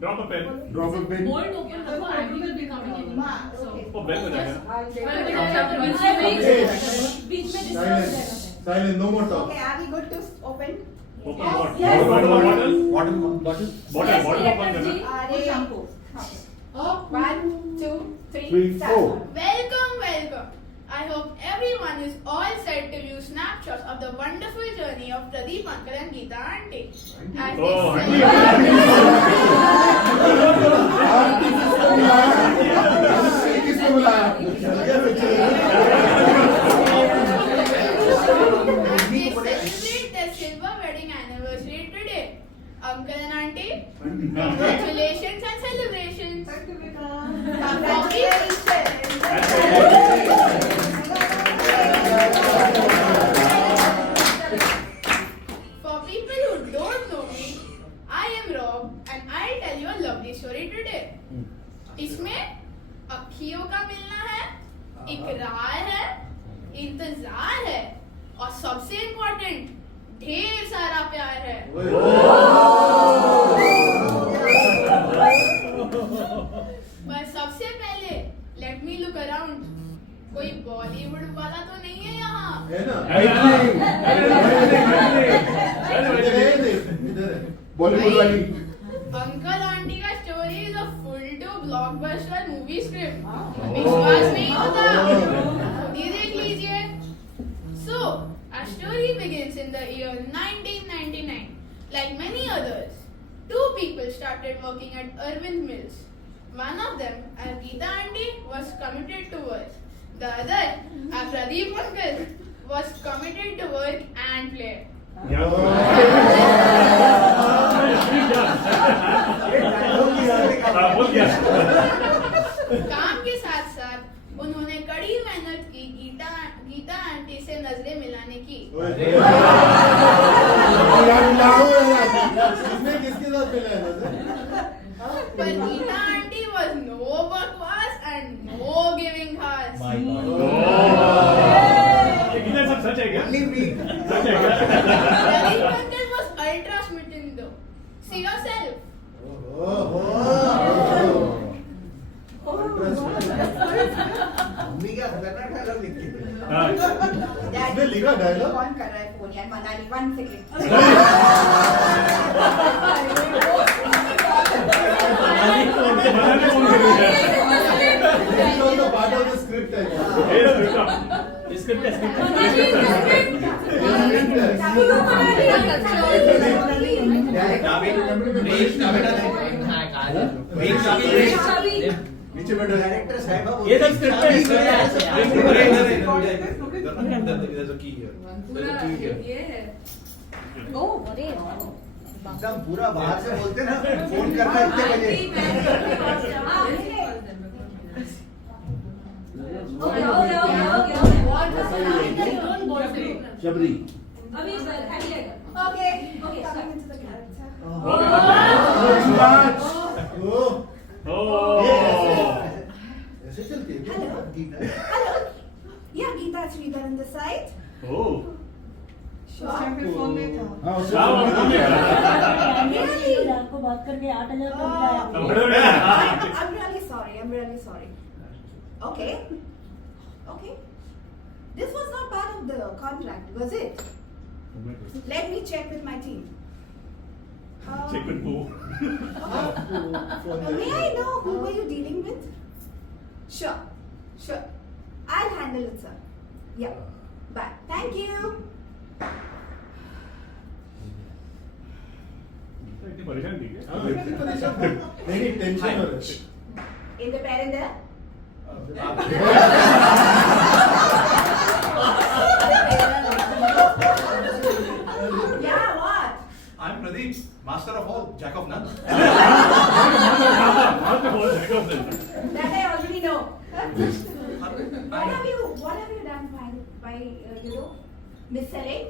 Drop a pen. Drop a pen. Bolt open रखो, Agni will be coming in. So, Oh, bell हो जाएगा ना? बीच में disturb Silence. रहेगा. Silence. No more talk. Okay, are we good to open? Open Yes. what? Yes. Bottle. Bottle. Bottle open करना. Shampoo. 1, 2, 3, Three, start. four. Welcome, welcome. I hope everyone is all set to view snapshots of the wonderful journey of Pradeep uncle and Geeta auntie. As they Oh, किसको बुलाया? celebrate their silver wedding anniversary today. Uncle and auntie, congratulations and celebrations. For people who don't know me, I am Rob and I'll tell you a lovely story today. इसमें अखियों का मिलना है, इकरार है, इंतजार है और सबसे इम्पोर्टेंट ढेर सारा प्यार है. पर सबसे पहले लेट मी लुक अराउंड. कोई बॉलीवुड वाला तो नहीं है यहाँ. है ना? बॉलीवुड वाली. अंकल आंटी का story is a full to blockbuster movie script. विश्वास नहीं होता खुद ही देख लीजिए. So, our story begins in the year 1999. Like many others, two people started working at Irving Mills. One of them, our Geeta auntie, was committed to work. The other, our Pradeep uncle, was committed to work and play. बोल क्या? काम के साथ साथ उन्होंने कड़ी मेहनत की गीता आंटी से नजरें मिलाने की. इसने किसके साथ मिला है? पर गीता आंटी was no बकवास and no giving खास. ये गीता सब सच है क्या? सच है क्या? Pradeep uncle was ultra smitten though. See yourself. Mummy क्या खतरनाक डायलॉग लिखती है. इसने लिखा डायलॉग. कौन कर रहा है फोन यार? Manali 1 second. It's also part of the script है. नीचे बैठो. डायरेक्टर साहब ये सब स्क्रिप्ट है. there's a key here. एकदम पूरा बाहर से बोलते ना फोन करना इतने बजे. Shabari. Okay. Okay. Coming into the character. ऐसे चलती है. Hello. Yeah, Geeta Sridhar on the side. Sure. हाँ, उससे Really? आपको बात करके 8,000 Oh. का मिला. I'm really sorry. I'm really sorry. Okay. Okay. This was not part of the contract, was it? Let me check with my team. Check with who? May I know who were you dealing with? Sure. Sure. I'll handle it, sir. Yeah. Bye. Thank you. इतनी परेशान थी क्या? नहीं tension हो रहा है. In the parent there? Yeah, what? I'm Pradeep, master of all, jack of none. That I already know. What have you done by mis-selling?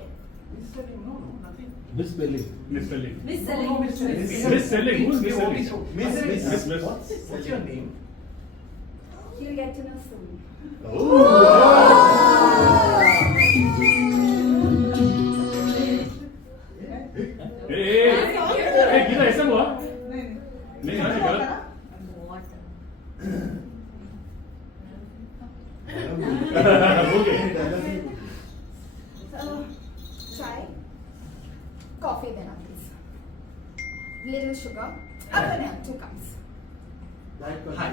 Misspelling. Misspelling. Misselling. Misselling. Who's misselling? Miss. Miss. What's your name? You'll get to know soon. Gita ऐसा हुआ? Okay. Chai, coffee then please. Little sugar. Up 2 cups. Hi,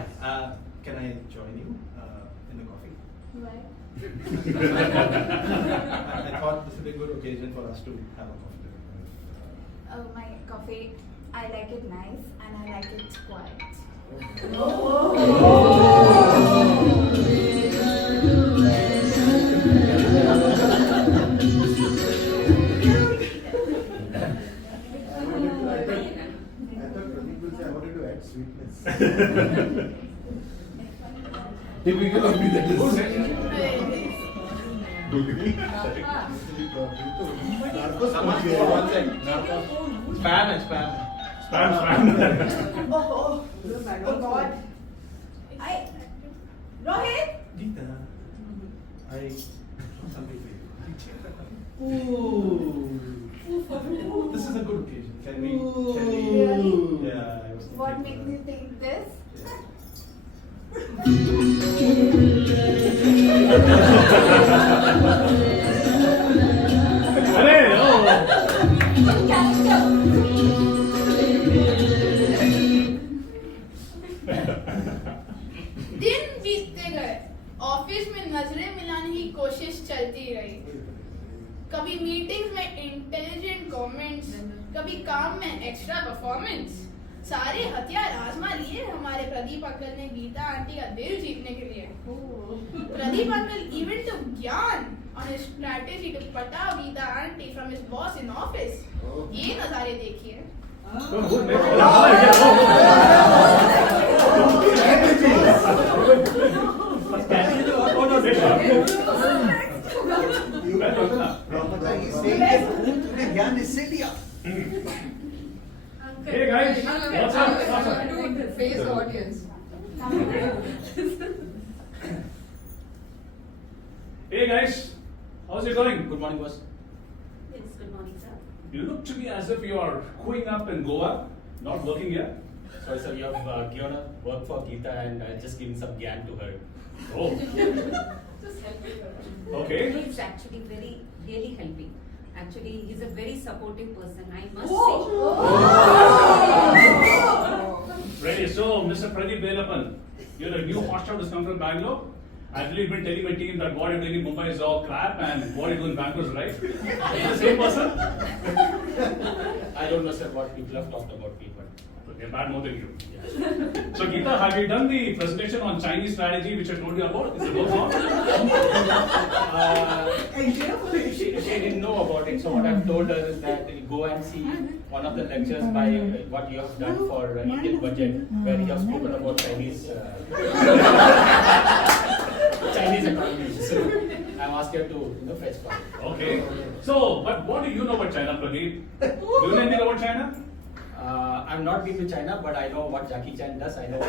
can I join you in the coffee? Why? I thought this would be a good occasion for us to have a coffee. Oh, my coffee. I like it nice and I like it quiet. I thought Pradeep will say I wanted to add sweetness. Typical of me that is. Narcos Someone पहुंच for गया। one second. Spam है, spam. Spam. Oh God. Rohit? Geeta, I something for you. This is a good occasion. Can we? Really? Yeah, I was thinking What of makes that. you think this? अरे ओ दिन बीतते गए, office में नजरें मिलाने की कोशिश चलती रही। कभी मीटिंग्स में इंटेलिजेंट कमेंट्स, कभी काम में एक्स्ट्रा परफॉर्मेंस। सारे हथियार आजमा लिए हमारे प्रदीप अंकल ने गीता आंटी का दिल जीतने के लिए। Pradeep uncle even took gyaan on his strategy to पटाओ Geeta aunty from his boss in office। ये नजारे देखिए। मतलब he's saying that तूने ज्ञान इससे लिया। Hey guys, what's up? What's up? Face the audience. Hey guys, how's it going? Good morning, boss. Yes, good morning, sir. You look to me as if you are going up in Goa, not working here. Sorry, sir, you have given a work for Geeta and just given some gyan to her. Oh, Just helping her. okay. He's actually really helping. Actually, he's a very supportive person, I must Ready. So, Mr. Pradeep Velapan, you're a new hotshot who's come from Bangalore. I've really been telling my team that what you're doing in Mumbai is all crap and what you do in Bangalore is right. Is it the same person? I don't know, sir, what people have talked about me, but They're bad more than you. yeah. So, Geeta, have you done the presentation on Chinese strategy which I told you about? Is it work on? She didn't know about it, so what I've told her is that you go and see one of the lectures by what you have done for Indian budget, where you have spoken about Chinese economy. So I've asked her to fetch for it. Okay. So, but what do you know about China, Pradeep? Do you know anything about China? I've not been to China, but I know what Jackie Chan does. I know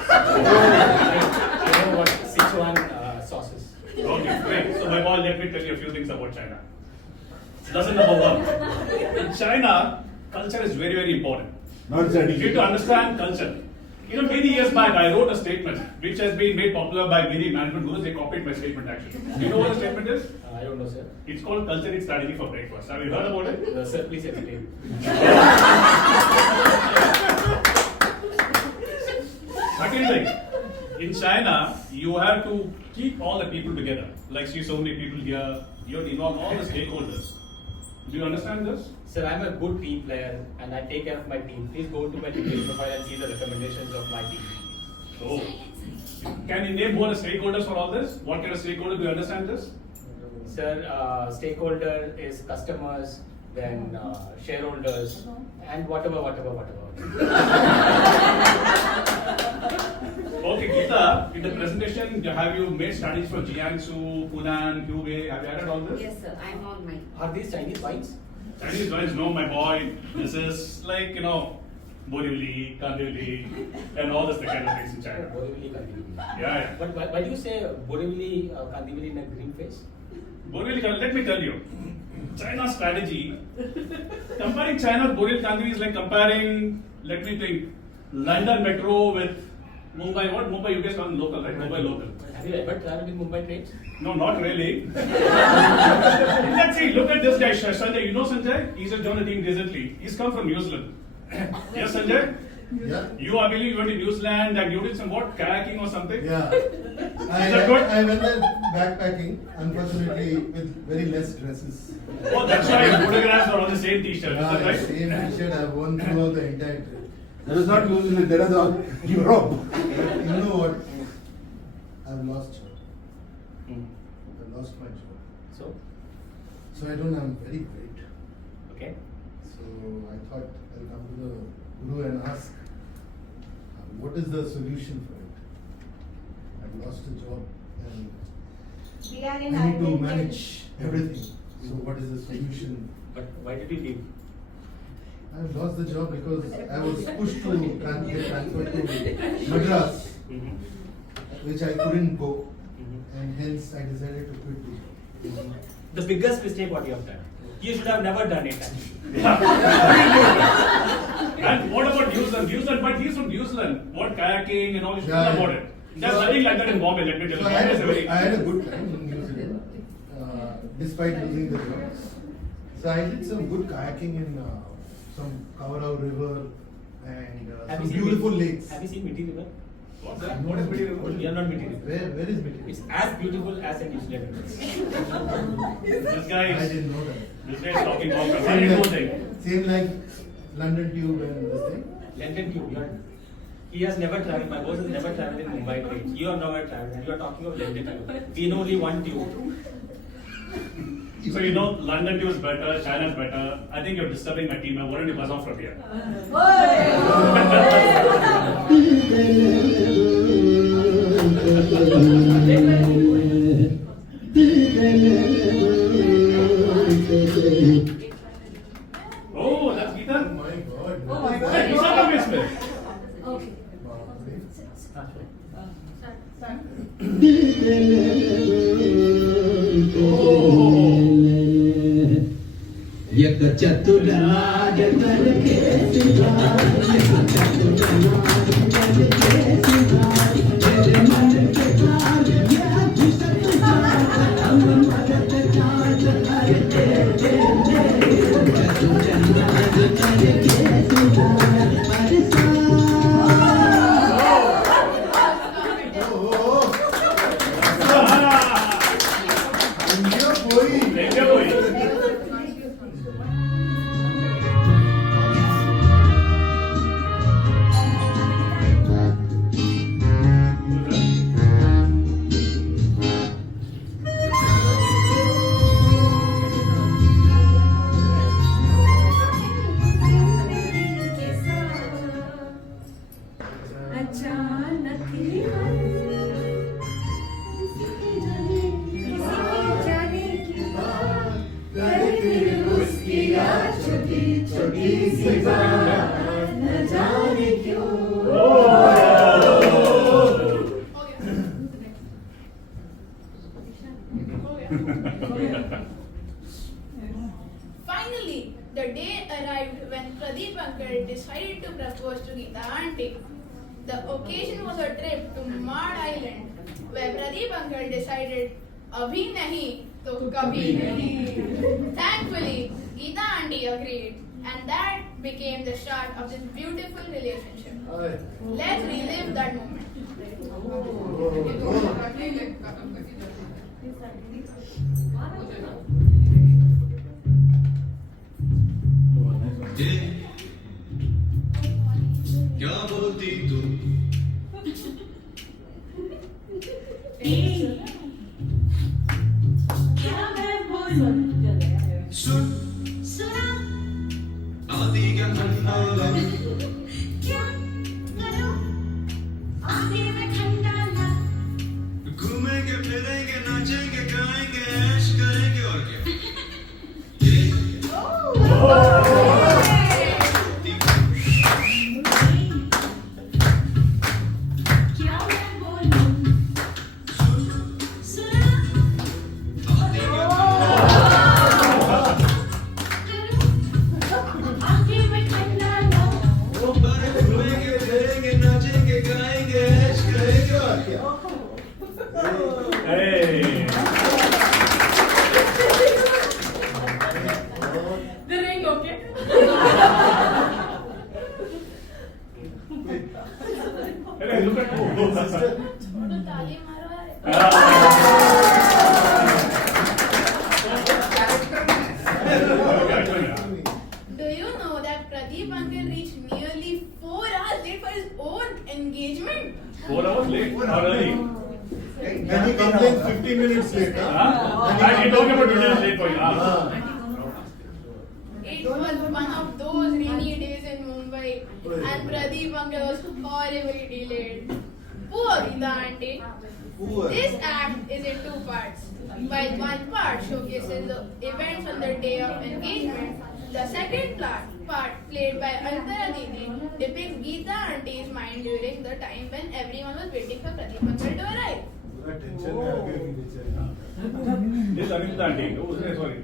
what Sichuan sauce is. Okay, great. So, my boy, let me tell you a few things about China. Lesson number 1. In China, culture is very, very important. Not You need to understand culture. You know, many years back, I wrote a statement which has been made popular by many management gurus. They copied my statement actually. You know what the statement is? I don't know, sir. It's called Culture Eat Strategy for Breakfast. Have you heard about it? Sir, please explain. Second thing, in China, you have to keep all the people together. Like, see so many people here, you have to involve all the stakeholders. Do you understand this? Sir, I'm a good team player and I take care of my team. Please go to my LinkedIn profile and see the recommendations of my team. So, can you name what are stakeholders for all this? What kind of stakeholders do you understand this? Sir, stakeholder is customers, then shareholders, and whatever. Okay, Geeta, in the presentation, have you made studies for Jiangsu, Hunan, Hubei? Have you added all this? Yes, sir, I'm on my. Are these Chinese wines? Chinese guys know my boy. This is like, you know, Borivali, Kandivali, and all this kind of things in China. Borivali, Kandivali. Yeah. But why do you say Borivali, Kandivali in a green face? Borivali, let me tell you. China's strategy, comparing China with Borivali Kandivali is like comparing, let me think, London Metro with Mumbai. What Mumbai? You guys call it local, right? Mumbai local. Have you ever traveled in Mumbai trains? No, not really. In fact, see, look at this guy, Sanjay. You know Sanjay? He's just joined the team recently. He's come from New Zealand. Yes, Sanjay? Yeah. You, I believe, you went to New Zealand and you did some what? Kayaking or something? Yeah. that good? I went there backpacking, unfortunately with very less dresses. Oh, that's why your photographs are on the same t-shirt. Is that Yeah, right? same t-shirt I've worn throughout the entire trip. That is not New Zealand, that is all Europe. You know what? I've lost job. Hmm. I've lost my job. So, So I don't have very great. okay. So I thought I'll come to the Guru and ask, what is the solution for it? I've lost a job and We are in I need to Ireland. manage everything. So what is the solution? But why did you leave? I've lost the job because I was pushed to get transferred to Madras, Mm-hmm. which I couldn't go, Mm-hmm. and hence I decided to quit the job. The biggest mistake what you have done. You should have never done it actually. And what about New Zealand? New Zealand, but he's from New Zealand. What kayaking and all, you should Yeah, know yeah. about it. There's So- nothing like that in Bombay, let me tell So you. I had, Bombay is a very... I had a good time in New Zealand, despite losing the job. So I did some good kayaking in some Kawarau River and Have some you seen beautiful Miti- lakes. Have you seen Miti River? What's that? What is Miti River? You are not Miti River. Where is Miti? It's as beautiful as a New Zealand river. This guy I is... didn't know that. This guy is talking about a very good thing. Same like London Tube and this thing. London Tube. He has never traveled. My boss has never traveled in Mumbai trains. You have never traveled, and you are talking of London Tube. We know only one tube. So you know, London Tube is better, China is better. I think you're disturbing my team. Why don't you buzz off from here? Oh, that's Oh Geeta. my God. Oh my God. Hey, Geeta come with me. Okay. एक चतुराज करके सिवा एक चतुराज करके सिवा तेरे मन के तार ये घुसत जा हम मदद चार्ज करके दे चतुराज करके सिवा बरसा India boy. India boy. अचानक ही जाने की बात करके उसकी याद छोटी छोटी सी बात न जाने क्यों Finally, the day arrived when Pradeep Uncle decided to propose to Geeta Auntie. The occasion was a trip to Mad Island, where Pradeep Uncle decided, "Abhi nahi, to kabhi nahi." Thankfully, Geeta Auntie agreed, and that became the start of this beautiful relationship. Let's relive that moment. क्या बोलती तू क्या मैं बोलूं सुन सुना आदि क्या खंडाला क्या करूं आगे में खंडाला घूमेंगे फिरेंगे नाचेंगे गाएंगे ऐश करेंगे और क्या क्या मैं बोलूं सुना आदि क्या करूं आगे में खंडाला अरे घूमेंगे फिरेंगे नाचेंगे गाएंगे ऐश करेंगे और क्या 15 minutes later. And you talking about 20 minutes late for you. It was one of those rainy days in Mumbai, and Pradeep uncle was horribly delayed. Poor Geeta auntie. Poor. This act is in two parts. While one part showcases the events on the day of engagement, the second part played by Antara Didi depicts Geeta auntie's mind during the time when everyone was waiting for Pradeep uncle to arrive. पूरा tension में आ गई बेचारी. This Anita aunty. Oh, sorry.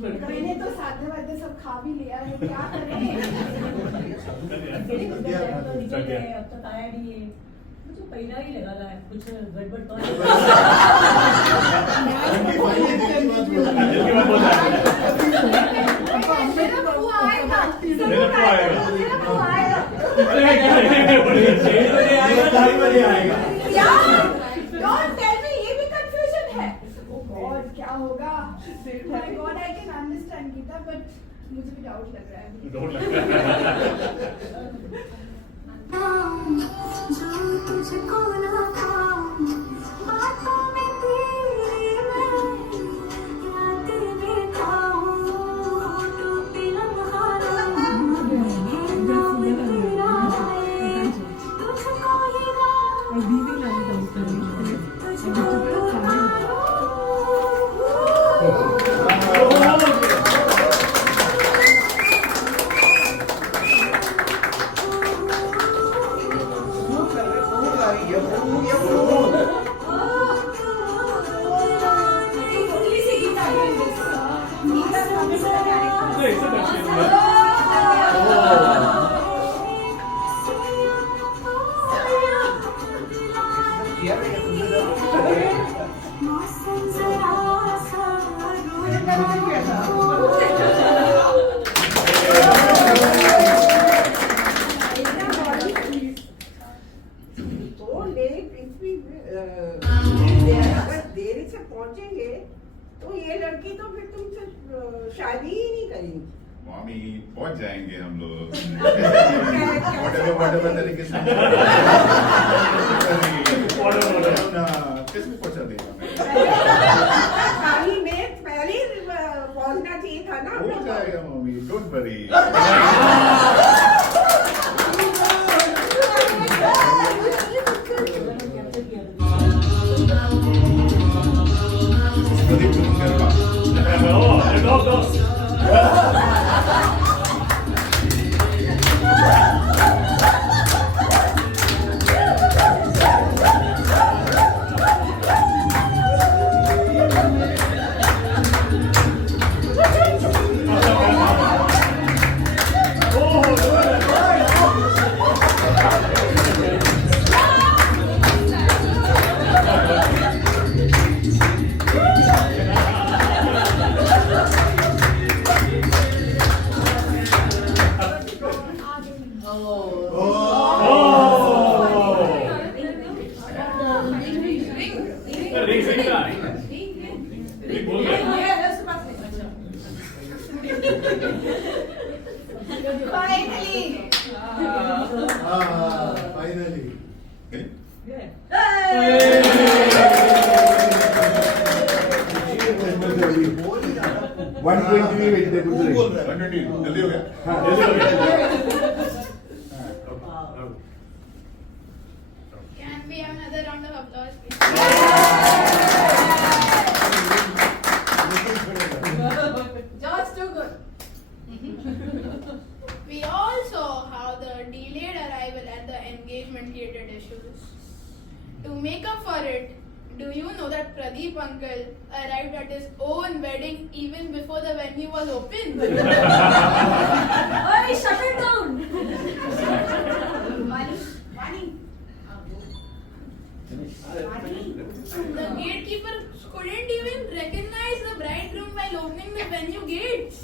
मैंने तो साधे वादे सब खा भी लिया है, क्या करें? अब तक आया नहीं है, मुझे पहला ही लगा रहा है कुछ गड़बड़ तो नहीं। दिल की बात बोल रहा है. मेरा बुआ आएगा, मेरा बुआ आएगा. मेरा बुआ आएगा। यार, don't tell me, ये भी confusion है. Oh God, क्या होगा? My God, I can understand Gita, but मुझे भी doubt लग रहा है. Don't like जो तुझको ना पाऊं, बातों में तेरी मैं याद दिखाऊं, होठों पे लम्हा रहूं, नाम तेरा है, तुझको ही गाऊं, तुझको Only see Gita doing this. Gita promised the character. It's a touching, मौसम जरा सा तो लेट इतनी अगर देरी से पहुंचेंगे तो ये लड़की तो फिर तुमसे शादी ही नहीं करेंगी। मामी पहुंच जाएंगे हम लोग whatever तरीके से किसमें पहुंचा देगा खाली में पहले ही पहुंचना चाहिए था ना। हो जाएगा मामी don't worry Finally. Finally. One 120 vegetable जल्दी हो गया Can we have another round of applause, please? Just too good. We all saw how the delayed arrival at the engagement created issues. To make up for it, do you know that Pradeep uncle arrived at his own wedding even before the venue was open? Oi, shut it down. Money. The gatekeeper couldn't even recognize the bridegroom while opening the venue gates.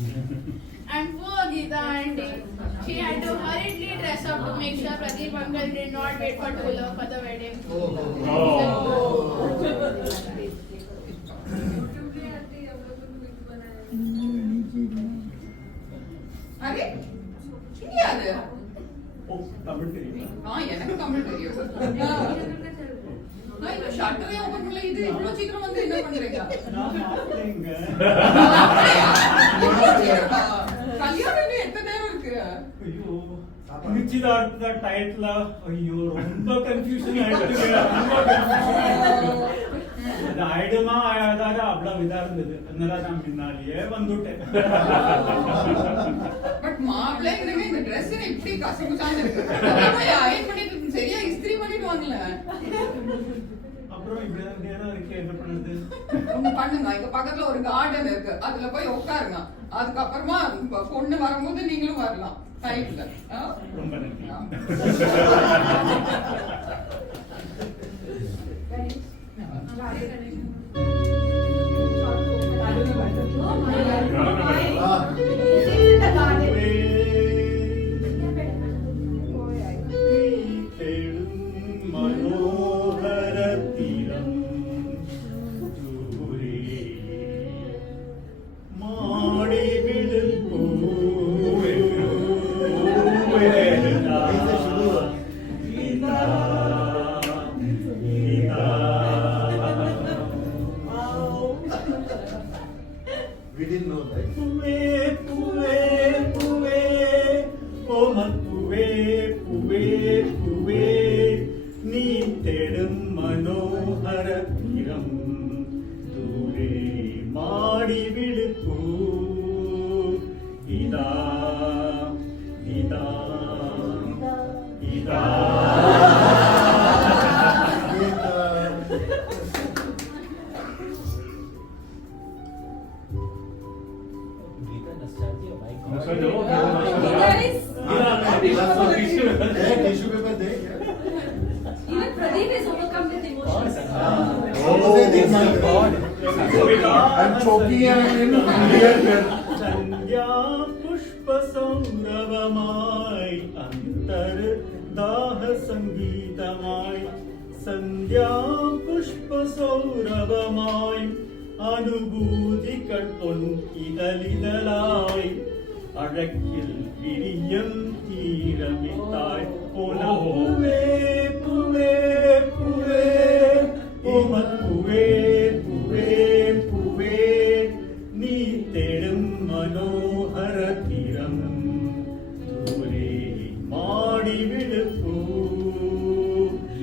And poor Geeta auntie, she had to hurriedly dress up to make sure Pradeep uncle did not wait for too long for the wedding. अरे क्या याद है? Oh, Tamil Telugu. हाँ ये ना कम ஷட்டரே open பண்ணல இது இவ்வளவு சீக்கிரம் வந்து என்ன பண்றீங்க நான் மாப்பிள்ளைங்க. கல்யாணம் எத்தனை நேரம் இருக்கு ஐயோ நிச்சயதார்த்த டயத்துல ஐயோ ரொம்ப கன்ஃபியூஷன் ஆயிடுச்சு ரொம்ப கன்ஃபியூஷன் ஆயிடுச்சு அது ஆயிடுமா ஆயாதாரு அவ்வளவு இதா இருந்தது அதனால நான் பின்னாலேயே வந்துட்டேன் பட் மாப்பிள்ளைங்கிறவே இந்த ட்ரெஸ் இப்படி கசகுசான்னு இருக்கு அயன் பண்ணிட்டு சரியா இஸ்திரி பண்ணிட்டு வாங்கல அப்புறம் இப்படியே தான் இருக்கு என்ன பண்ணுது ஒண்ணு பண்ணுங்க இங்க பக்கத்துல ஒரு கார்டன் இருக்கு அதுல போய் உட்காருங்க அதுக்கப்புறமா பொண்ணு வரும்போது நீங்களும் வரலாம் டைம்ல ரொம்ப நன்றி We didn't know that. பூவே பூவே பூவே ஓமன் பூவே பூவே பூவே நீ தேடும் மனோகர தீரம் தூரே மாடி விழுப்பூ இதா இதா இதா Tissue paper there. Even Pradeep is overcome with emotions. I'm choking and I'm here. संध्या पुष्प सौरभमाय अंतर दाह संगीतमाय संध्या पुष्प सौरभमाय அனுபூதிகள் பொன் இதழிதழாய் அழகில் விரியம் தீரமிட்டாய் போல பூவே பூவே பூவே ஓமன் பூவே பூவே பூவே நீ தேடும் மனோகர தீரம் தூரே மாடி விழுப்பூ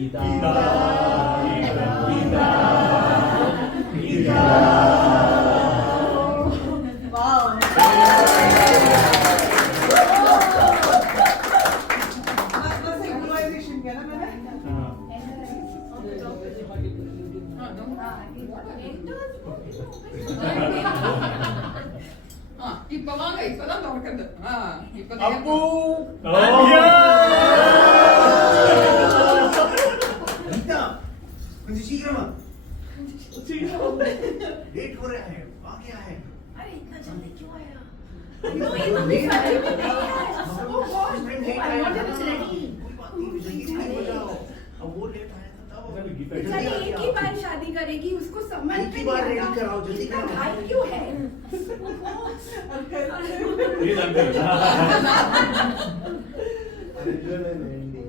இதா இதா இதா இதா இப்ப வாங்க இப்பதான் தொடக்கிறது இப்பதான் அப்பு கொஞ்சம் சீக்கிரமா लेट हो रहा है आ गया है अरे इतना जल्दी क्यों आया? No, ये तो भी सारी में नहीं है। Oh gosh, मैं लेट I आया wanted to ready. कोई बात नहीं जल्दी टाइम हो जाओ अब वो लेट आया था तब बेचारी एक ही बार शादी करेगी उसको समझ एक ही बार रेडी कराओ जल्दी इतना कराओ घाई क्यों है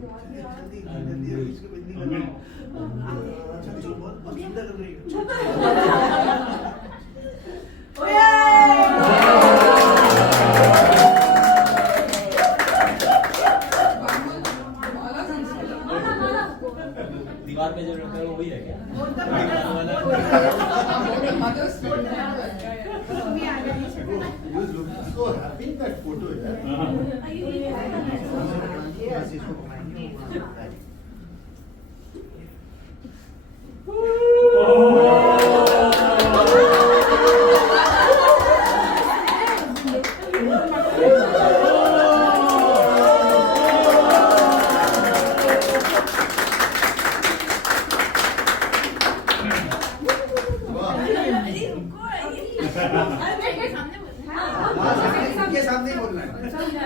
जल्दी इसको बिंदी लगाओ चलो चलो बहुत सुंदर लग रही है दीवार पे जो रखा है वो वही है क्या? You look so happy in that photo.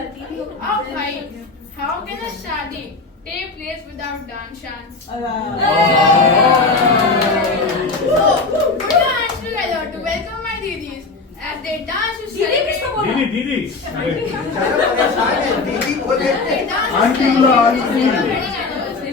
Alright, how can a shadi take place without dance chants? So, put your hands together to welcome my didis as they dance to celebrate. दीदी दीदी बोले They dance to Auntie, celebrate auntie. their wedding anniversary.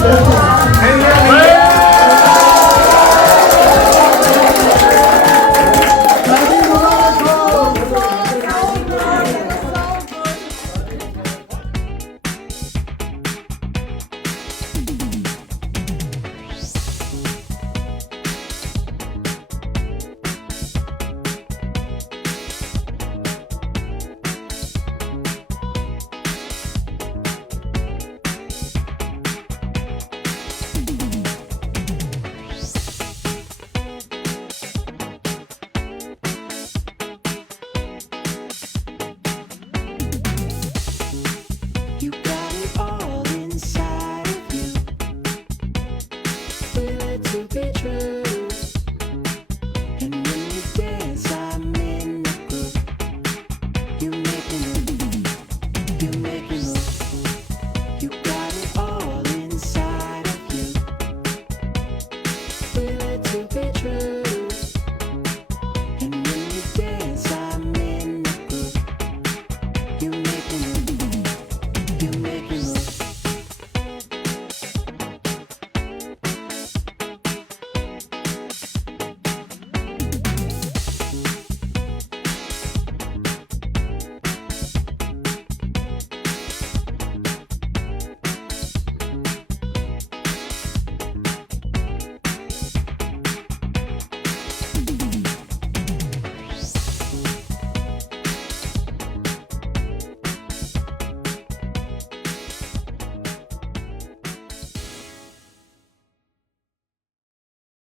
Don't